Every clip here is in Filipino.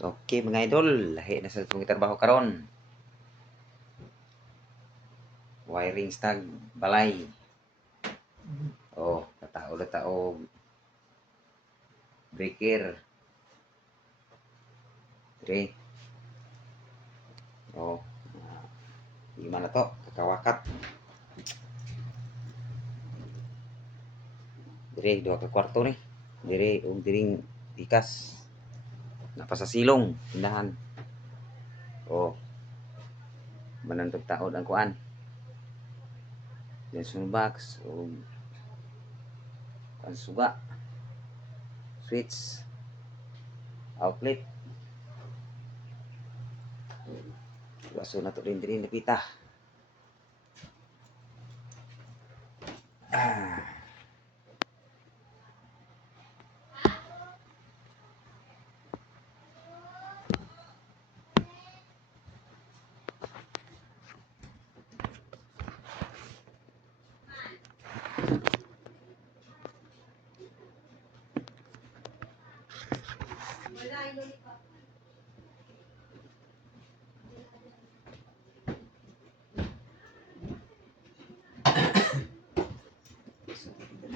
Okay mga idol, lahi na sa itong trabaho karon. Wiring stag balay. Oh, katao na tao breaker. Dire. Oh, gimana to? Kakawakat. Dire dua ka kwarto ni. Dire diring pikas. Napa sa silong, tindahan. Oh, manantog taod ang kuan. Junction box o ang suga. Switch. Outlet. Waso na to rin napita.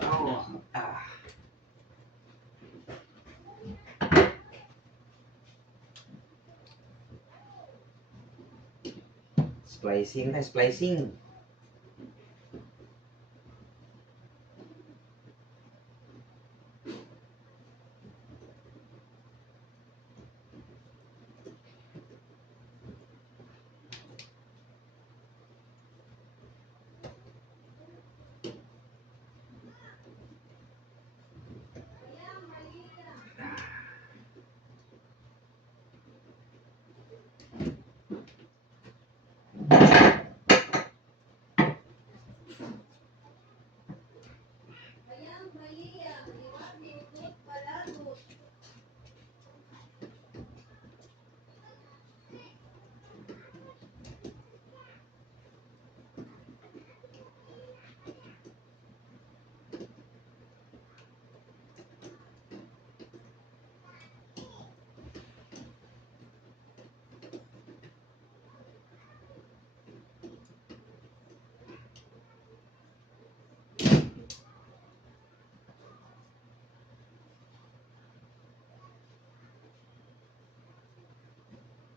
Oh, splicing na, splicing.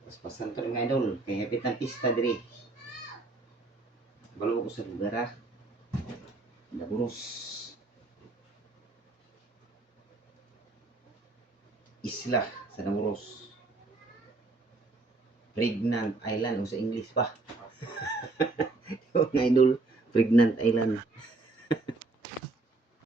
Pas-pasan to mga idol, kay hapit ng pista diri. Balo ko sa lugar ha. Naburos. Isla sa Namuros. Pregnant Island o sa English pa. Mga idol, Pregnant Island.